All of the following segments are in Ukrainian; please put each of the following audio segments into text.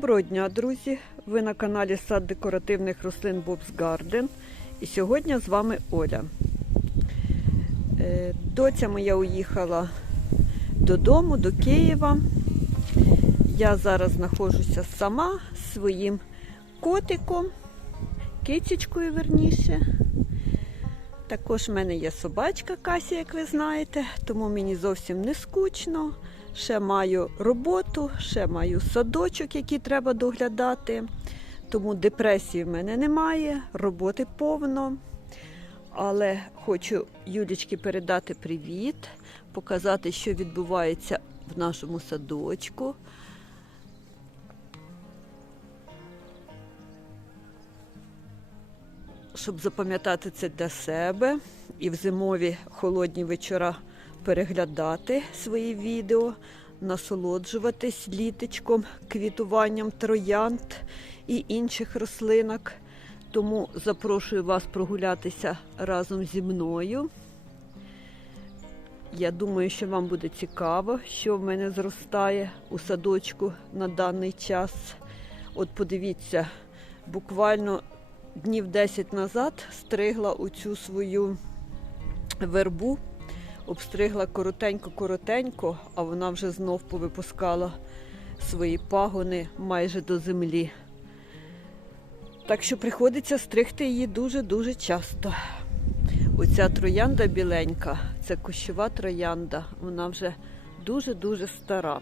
Доброго дня, друзі! Ви на каналі Сад декоративних рослин Bob's Garden. І сьогодні з вами Оля. Е, Доця моя уїхала додому, до Києва. Я зараз знаходжуся сама з своїм котиком, кицечкою верніше. Також в мене є собачка Кася, як ви знаєте, тому мені зовсім не скучно. Ще маю роботу, ще маю садочок, який треба доглядати. Тому депресії в мене немає, роботи повно. Але хочу Юлічки передати привіт, показати, що відбувається в нашому садочку. Щоб запам'ятати це для себе і в зимові холодні вечора переглядати свої відео, насолоджуватись літочком, квітуванням троянд і інших рослинок. Тому запрошую вас прогулятися разом зі мною. Я думаю, що вам буде цікаво, що в мене зростає у садочку на даний час. От подивіться, буквально днів 10 назад стригла оцю свою вербу обстригла коротенько-коротенько, а вона вже знов повипускала свої пагони майже до землі. Так що приходиться стригти її дуже-дуже часто. Оця троянда біленька, це кущова троянда, вона вже дуже-дуже стара.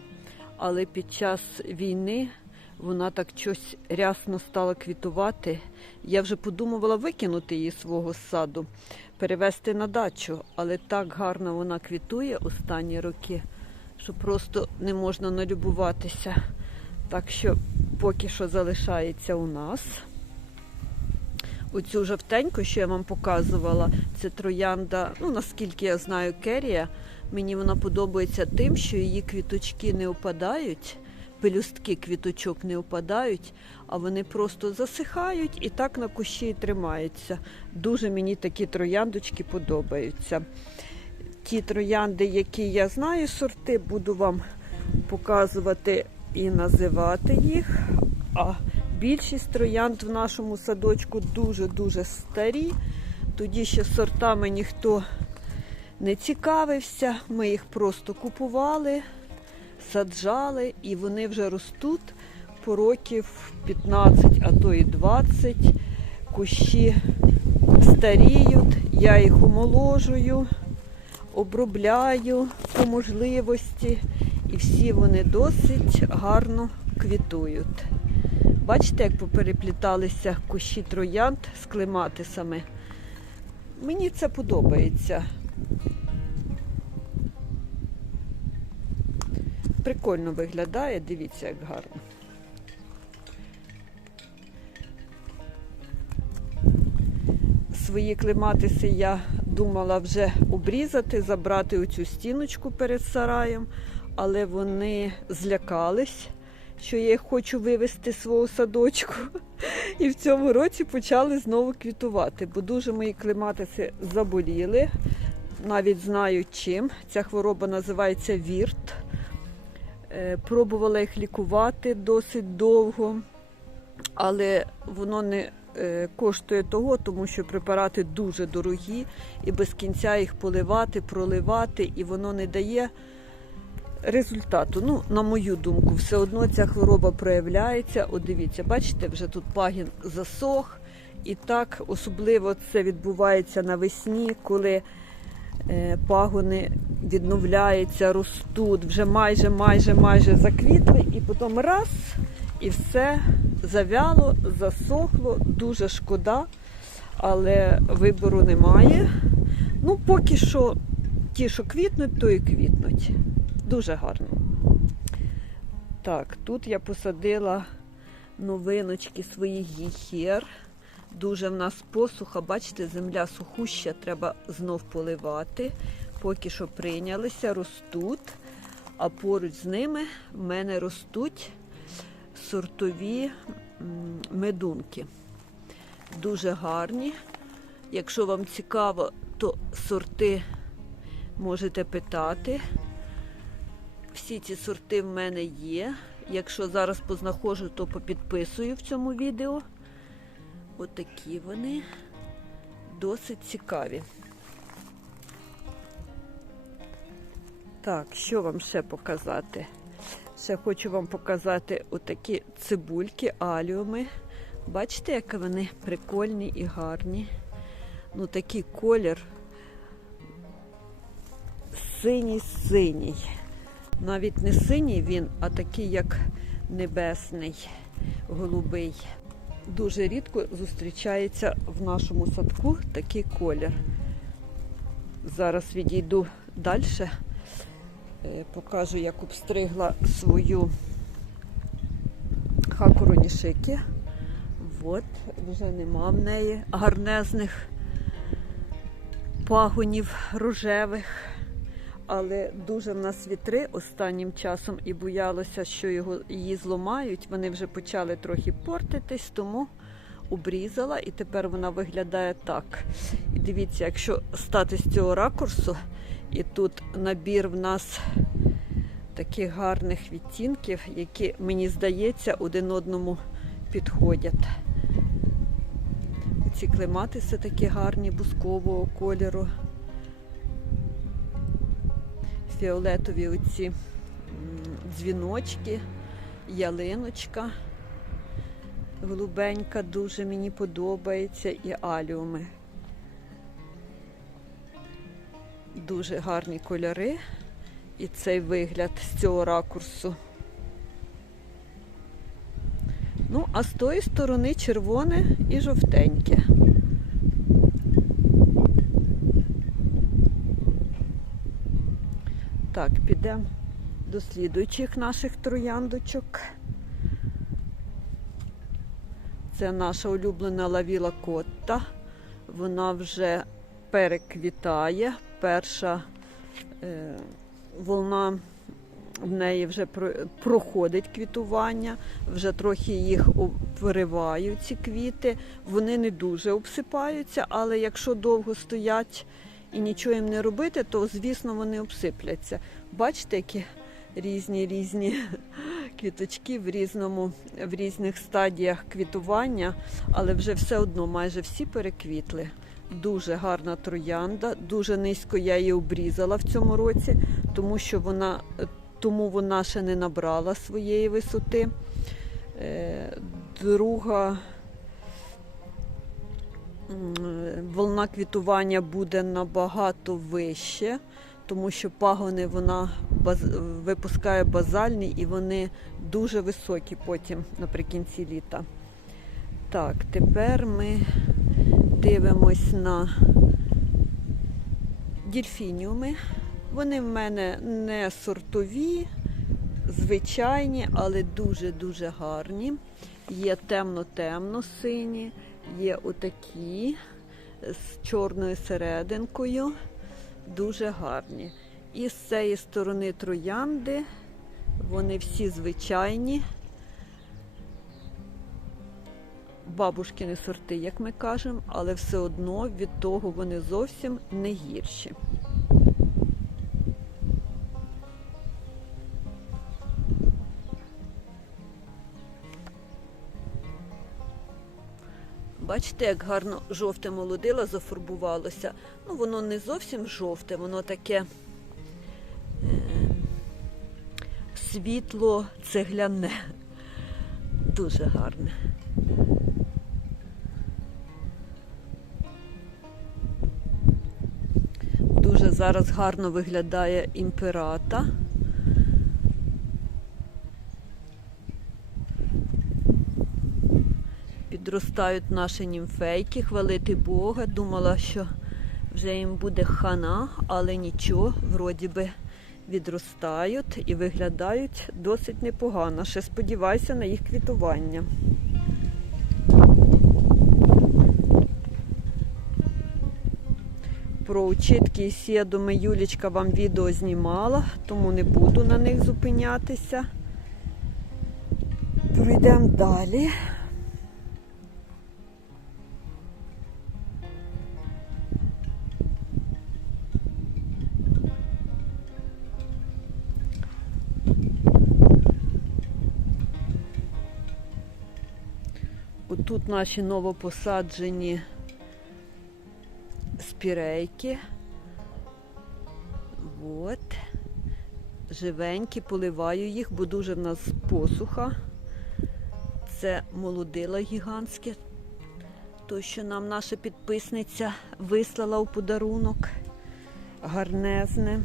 Але під час війни вона так щось рясно стала квітувати. Я вже подумувала викинути її з свого саду, перевезти на дачу, але так гарно вона квітує останні роки, що просто не можна налюбуватися. Так що поки що залишається у нас. Оцю жовтеньку, що я вам показувала, це троянда, ну наскільки я знаю, керія. Мені вона подобається тим, що її квіточки не опадають пелюстки квіточок не опадають, а вони просто засихають і так на кущі і тримаються. Дуже мені такі трояндочки подобаються. Ті троянди, які я знаю сорти, буду вам показувати і називати їх. А більшість троянд в нашому садочку дуже-дуже старі. Тоді ще сортами ніхто не цікавився, ми їх просто купували саджали, і вони вже ростуть по років 15, а то і 20. Кущі старіють, я їх омоложую, обробляю по можливості, і всі вони досить гарно квітують. Бачите, як поперепліталися кущі троянд з клематисами. Мені це подобається. Прикольно виглядає, дивіться, як гарно. Свої клематиси я думала вже обрізати, забрати оцю стіночку перед сараєм, але вони злякались, що я хочу вивезти свого садочку. І в цьому році почали знову квітувати, бо дуже мої клематиси заболіли. Навіть знаю чим. Ця хвороба називається вірт. Е, пробувала їх лікувати досить довго, але воно не е, коштує того, тому що препарати дуже дорогі і без кінця їх поливати, проливати, і воно не дає результату. Ну, на мою думку, все одно ця хвороба проявляється. От дивіться, бачите, вже тут пагін засох. І так особливо це відбувається навесні, коли пагони відновляються, ростуть, вже майже майже майже заквітли, і потім раз, і все завяло, засохло, дуже шкода, але вибору немає. Ну, поки що ті, що квітнуть, то і квітнуть. Дуже гарно. Так, тут я посадила новиночки своїх гіхер. Дуже в нас посуха, бачите, земля сухуща, треба знов поливати. Поки що прийнялися, ростуть. А поруч з ними в мене ростуть сортові медунки. Дуже гарні. Якщо вам цікаво, то сорти можете питати. Всі ці сорти в мене є. Якщо зараз познаходжу, то попідписую в цьому відео. Отакі вони досить цікаві. Так, що вам ще показати? Ще хочу вам показати отакі цибульки, аліуми. Бачите, які вони прикольні і гарні. Ну, такий колір синій-синій. Навіть не синій він, а такий, як небесний, голубий. Дуже рідко зустрічається в нашому садку такий колір. Зараз відійду далі, покажу, як обстригла свою хакуру нішики. От, вже нема в неї гарнезних пагонів рожевих. Але дуже в нас вітри останнім часом і боялося, що його, її зламають. Вони вже почали трохи портитись, тому обрізала і тепер вона виглядає так. І дивіться, якщо стати з цього ракурсу, і тут набір в нас таких гарних відтінків, які, мені здається, один одному підходять. Ці клематиси такі гарні, бускового кольору. Фіолетові оці дзвіночки, ялиночка голубенька дуже мені подобається і аліуми. Дуже гарні кольори і цей вигляд з цього ракурсу. Ну, а з тої сторони червоне і жовтеньке. Так, підемо до слідуючих наших трояндочок. Це наша улюблена лавіла котта. Вона вже переквітає. Перша е, волна в неї вже проходить квітування, вже трохи їх виривають ці квіти. Вони не дуже обсипаються, але якщо довго стоять і нічого їм не робити, то звісно вони обсипляться. Бачите, які різні різні квіточки в різному, в різних стадіях квітування, але вже все одно майже всі переквітли. Дуже гарна троянда, дуже низько я її обрізала в цьому році, тому що вона тому вона ще не набрала своєї висоти. Е, друга волна квітування буде набагато вище, тому що пагони вона випускає базальні і вони дуже високі потім наприкінці літа. Так, тепер ми дивимось на дільфініуми. Вони в мене не сортові, звичайні, але дуже-дуже гарні. Є темно-темно сині, є отакі з чорною серединкою, дуже гарні. І з цієї сторони троянди, вони всі звичайні. Бабушкини сорти, як ми кажемо, але все одно від того вони зовсім не гірші. Бачите, як гарно жовте молодила зафарбувалося. Ну, воно не зовсім жовте, воно таке е, світло цегляне. Дуже гарне. Дуже зараз гарно виглядає імперата. Підростають наші німфейки, хвалити Бога. Думала, що вже їм буде хана, але нічого, вроді би відростають і виглядають досить непогано. Ще сподіваюся на їх квітування. Про учитки і сєдуми Юлічка вам відео знімала, тому не буду на них зупинятися. Пройдемо далі. Отут наші новопосаджені спірейки. От. Живенькі, поливаю їх, бо дуже в нас посуха. Це молодила гігантське, то, що нам наша підписниця вислала у подарунок. Гарнезне.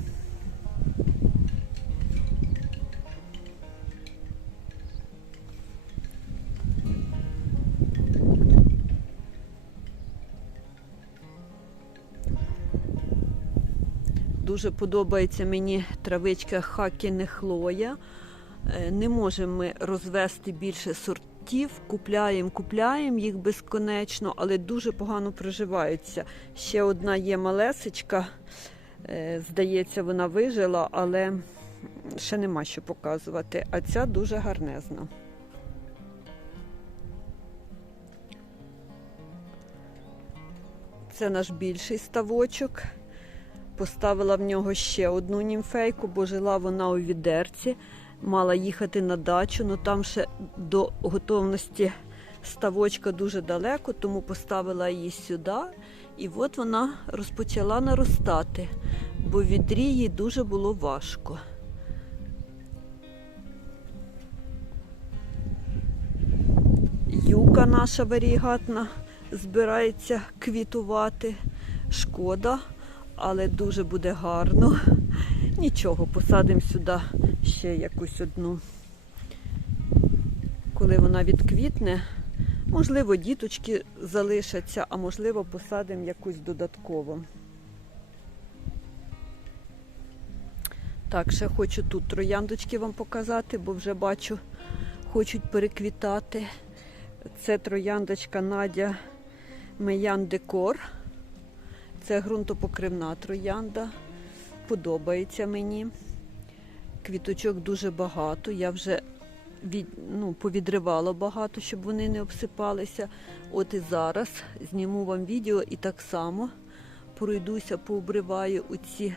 Дуже подобається мені травичка Хакіне Хлоя. Е, Не можемо ми розвести більше сортів, купляємо, купляємо їх безконечно, але дуже погано приживаються. Ще одна є малесечка, е, здається, вона вижила, але ще нема що показувати. А ця дуже гарнезна. Це наш більший ставочок. Поставила в нього ще одну німфейку, бо жила вона у відерці. Мала їхати на дачу, але там ще до готовності ставочка дуже далеко, тому поставила її сюди. І от вона розпочала наростати, бо відрі їй дуже було важко. Юка наша варігатна збирається квітувати. Шкода, але дуже буде гарно. Нічого, посадимо сюди ще якусь одну. Коли вона відквітне, можливо, діточки залишаться, а можливо, посадимо якусь додатково. Так, ще хочу тут трояндочки вам показати, бо вже бачу, хочуть переквітати. Це трояндочка Надя Меян Декор. Це ґрунтопокривна троянда. Подобається мені. Квіточок дуже багато. Я вже від, ну, повідривала багато, щоб вони не обсипалися. От і зараз зніму вам відео і так само пройдуся, пообриваю оці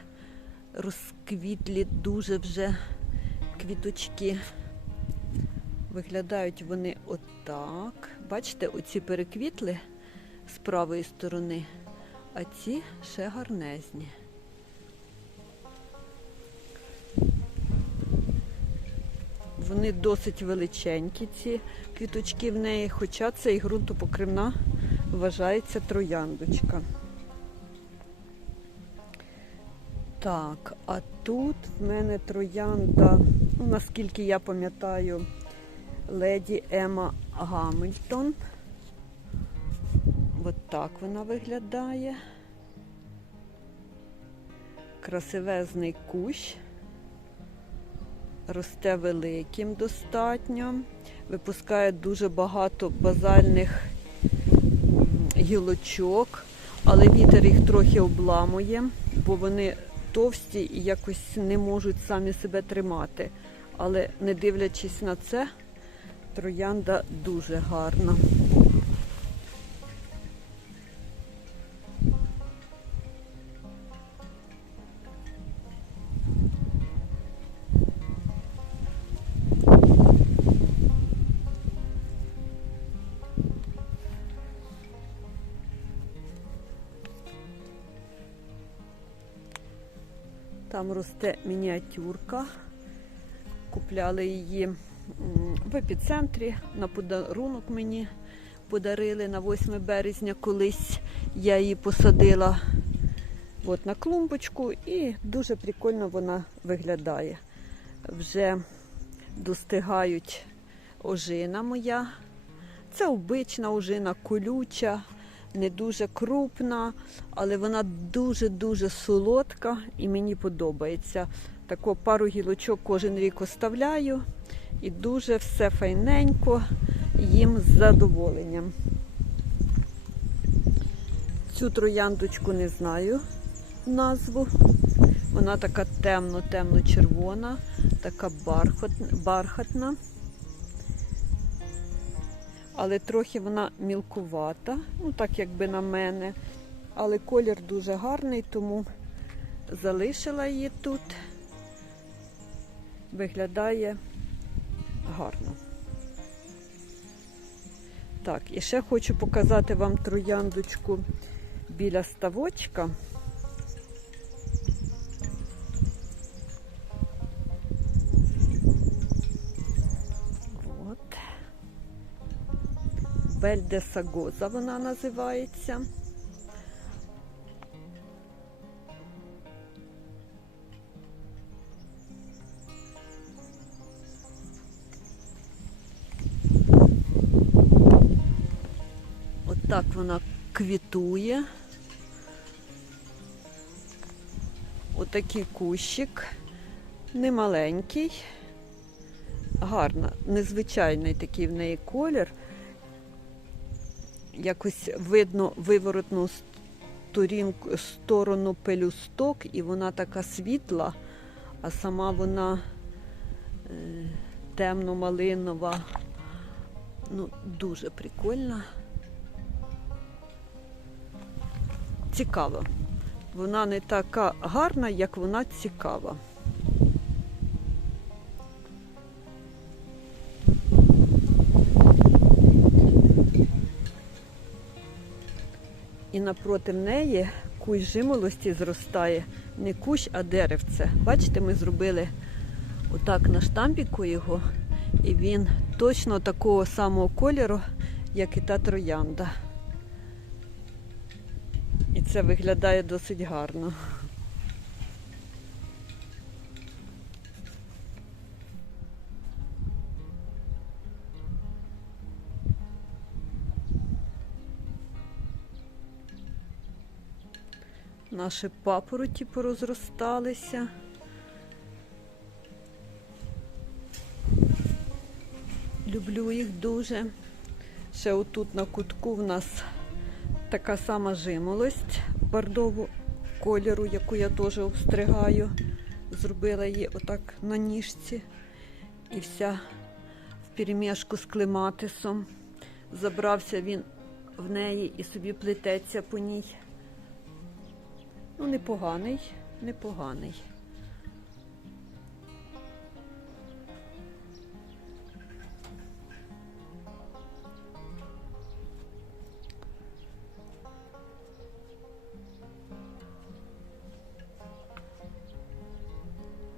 розквітлі дуже вже квіточки. Виглядають вони отак. Бачите, оці переквітли з правої сторони, а ці ще гарнезні. Вони досить величенькі, ці квіточки в неї, хоча це і ґрунтопокривна вважається трояндочка. Так, а тут в мене троянда, ну, наскільки я пам'ятаю, леді Ема Гамильтон. От вона виглядає. Красивезний кущ. Росте великим достатньо. Випускає дуже багато базальних гілочок, але вітер їх трохи обламує, бо вони товсті і якось не можуть самі себе тримати. Але не дивлячись на це, троянда дуже гарна. Там росте мініатюрка. Купляли її в епіцентрі на подарунок мені подарили на 8 березня колись. Я її посадила от на клумбочку і дуже прикольно вона виглядає. Вже достигають ожина моя. Це обична ожина, колюча, не дуже крупна, але вона дуже-дуже солодка і мені подобається. Таку пару гілочок кожен рік оставляю і дуже все файненько, їм з задоволенням. Цю трояндочку не знаю назву. Вона така темно-темно-червона, така бархат- бархатна. Але трохи вона мілкувата, ну так якби на мене. Але колір дуже гарний, тому залишила її тут. Виглядає гарно. Так, і ще хочу показати вам трояндочку біля ставочка. Бель де Сагоза вона називається. От так вона квітує. Отакий кущик, немаленький, гарна, незвичайний такий в неї колір. Якось видно виворотну сторінку, сторону пелюсток, і вона така світла, а сама вона е, темно-малинова. Ну, дуже прикольна. Цікава. Вона не така гарна, як вона цікава. І напроти неї кущ жимолості зростає. Не кущ, а деревце. Бачите, ми зробили отак на штампіку його, і він точно такого самого кольору, як і та троянда. І це виглядає досить гарно. Наші папороті порозросталися. Люблю їх дуже. Ще отут на кутку в нас така сама жимолость бордову кольору, яку я теж обстригаю. Зробила її отак на ніжці. І вся в перемішку з клематисом. Забрався він в неї і собі плететься по ній. Ну, непоганий, непоганий.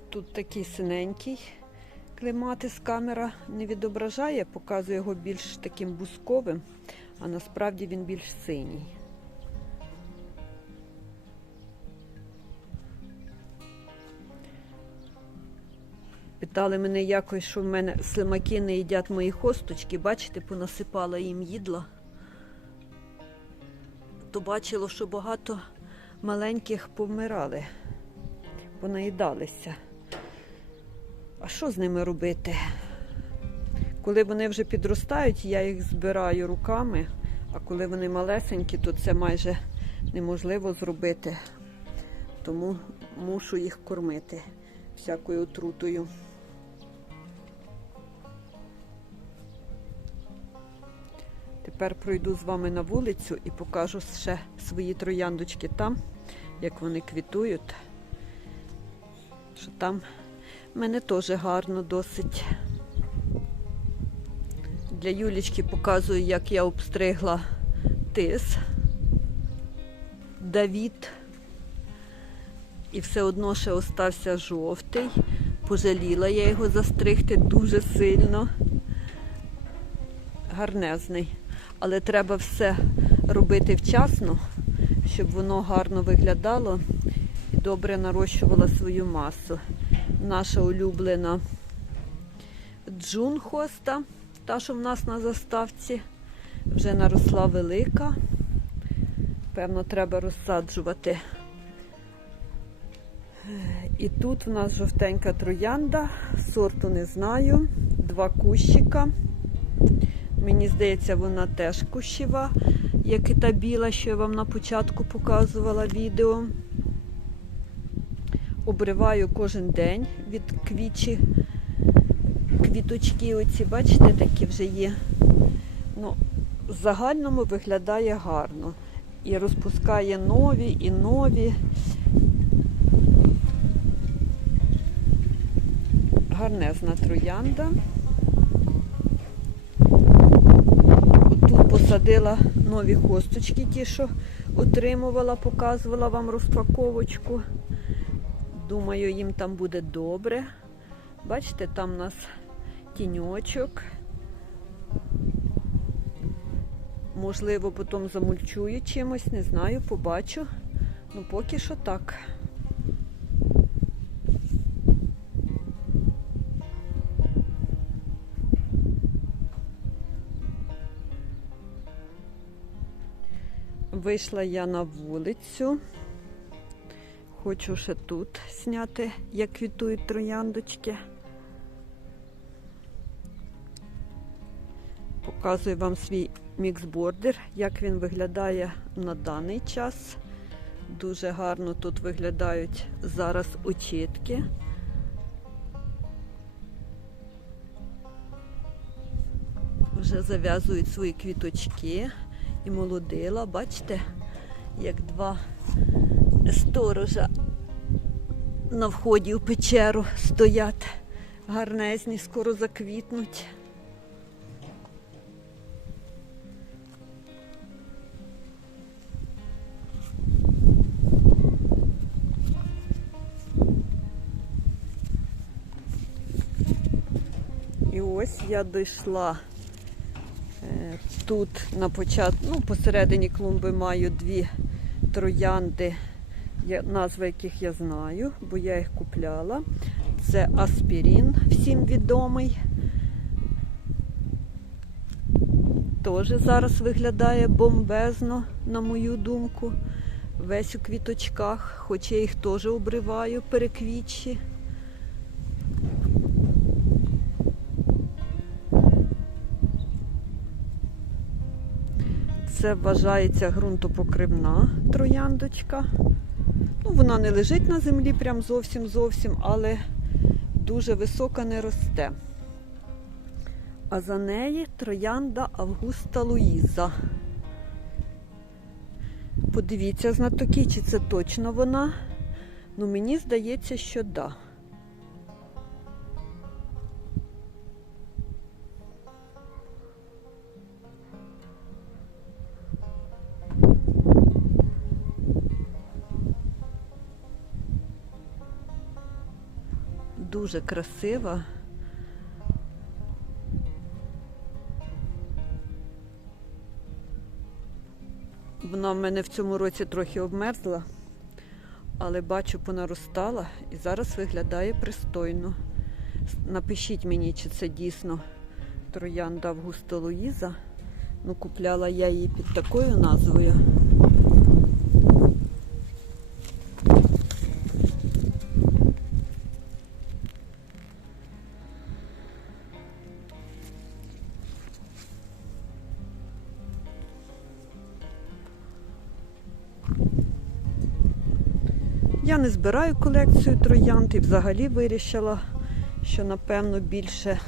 Тут такий синенький клематис камера не відображає, показує його більш таким бусковим, а насправді він більш синій. Питали мене якось, що в мене слимаки не їдять мої хосточки. Бачите, понасипала їм їдла. То бачило, що багато маленьких помирали, понаїдалися. А що з ними робити? Коли вони вже підростають, я їх збираю руками, а коли вони малесенькі, то це майже неможливо зробити. Тому мушу їх кормити всякою отрутою. Тепер пройду з вами на вулицю і покажу ще свої трояндочки там, як вони квітують. Що там в мене теж гарно досить. Для Юлічки показую, як я обстригла тис Давід. І все одно ще остався жовтий. Пожаліла я його застригти дуже сильно. Гарнезний. Але треба все робити вчасно, щоб воно гарно виглядало і добре нарощувало свою масу. Наша улюблена джунхоста, та, що в нас на заставці, вже наросла велика. Певно, треба розсаджувати. І тут в нас жовтенька троянда, сорту не знаю, два кущика. Мені здається, вона теж кущева, як і та біла, що я вам на початку показувала відео. Обриваю кожен день від квічі. Квіточки оці, бачите, такі вже є. Ну, в загальному виглядає гарно. І розпускає нові і нові. Гарнезна троянда. Посадила нові хосточки, ті, що отримувала, показувала вам розпаковочку. Думаю, їм там буде добре. Бачите, там у нас тіньочок. Можливо, потім замульчую чимось, не знаю, побачу. Ну, поки що так. Вийшла я на вулицю. Хочу ще тут зняти, як квітують трояндочки. Показую вам свій міксбордер, як він виглядає на даний час. Дуже гарно тут виглядають зараз очітки. Вже зав'язують свої квіточки і молодила. Бачите, як два сторожа на вході у печеру стоять. Гарнезні, скоро заквітнуть. І ось я дійшла тут на початку, ну, посередині клумби маю дві троянди, назви яких я знаю, бо я їх купляла. Це аспірін, всім відомий. Теж зараз виглядає бомбезно, на мою думку. Весь у квіточках, хоч я їх теж обриваю, переквітчі. Це вважається ґрунтопокривна трояндочка. Ну, вона не лежить на землі прям зовсім зовсім, але дуже висока не росте. А за неї троянда Августа Луїза. Подивіться знатоки, чи це точно вона. Ну, мені здається, що да. Дуже красива. Вона в мене в цьому році трохи обмерзла, але бачу, понаростала і зараз виглядає пристойно. Напишіть мені, чи це дійсно троянда Августа Луїза. Ну, купляла я її під такою назвою. Збираю колекцію троянд і взагалі вирішила, що напевно більше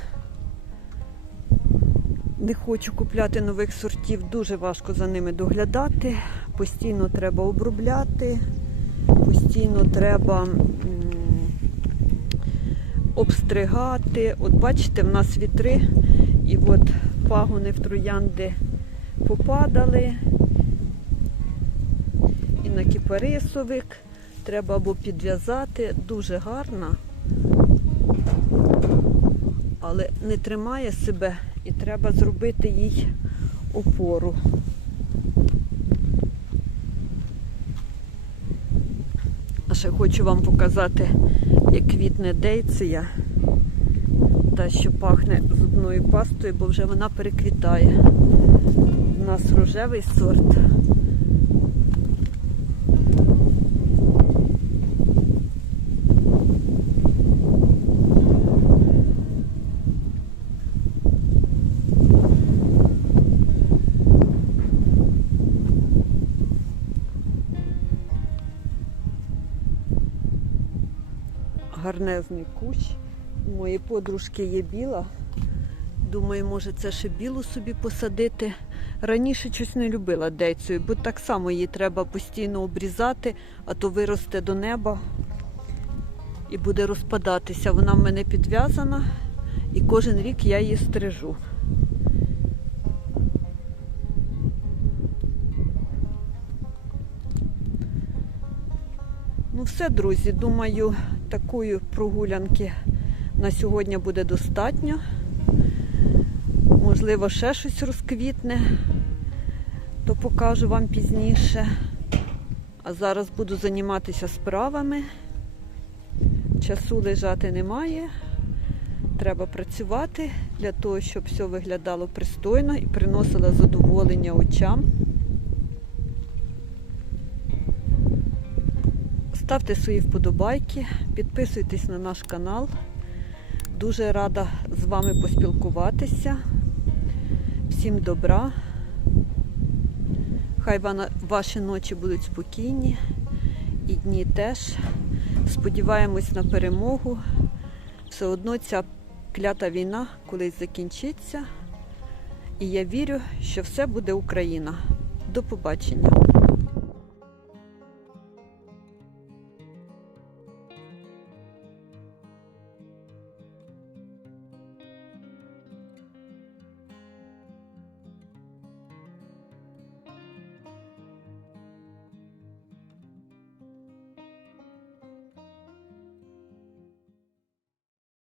не хочу купляти нових сортів, дуже важко за ними доглядати. Постійно треба обробляти, постійно треба обстригати. От бачите, в нас вітри, і от пагони в троянди попадали. І на кіпарисовик треба або підв'язати. Дуже гарна, але не тримає себе і треба зробити їй опору. А ще хочу вам показати, як квітне дейція, та що пахне зубною пастою, бо вже вона переквітає. У нас рожевий сорт. гарнезний кущ. У моєї подружки є біла. Думаю, може це ще білу собі посадити. Раніше щось не любила децію, бо так само її треба постійно обрізати, а то виросте до неба і буде розпадатися. Вона в мене підв'язана і кожен рік я її стрижу. Ну все, друзі, думаю, такої прогулянки на сьогодні буде достатньо. Можливо, ще щось розквітне, то покажу вам пізніше. А зараз буду займатися справами. Часу лежати немає. Треба працювати для того, щоб все виглядало пристойно і приносило задоволення очам. Ставте свої вподобайки, підписуйтесь на наш канал. Дуже рада з вами поспілкуватися. Всім добра. Хай ваші ночі будуть спокійні і дні теж. Сподіваємось на перемогу. Все одно ця клята війна колись закінчиться. І я вірю, що все буде Україна. До побачення.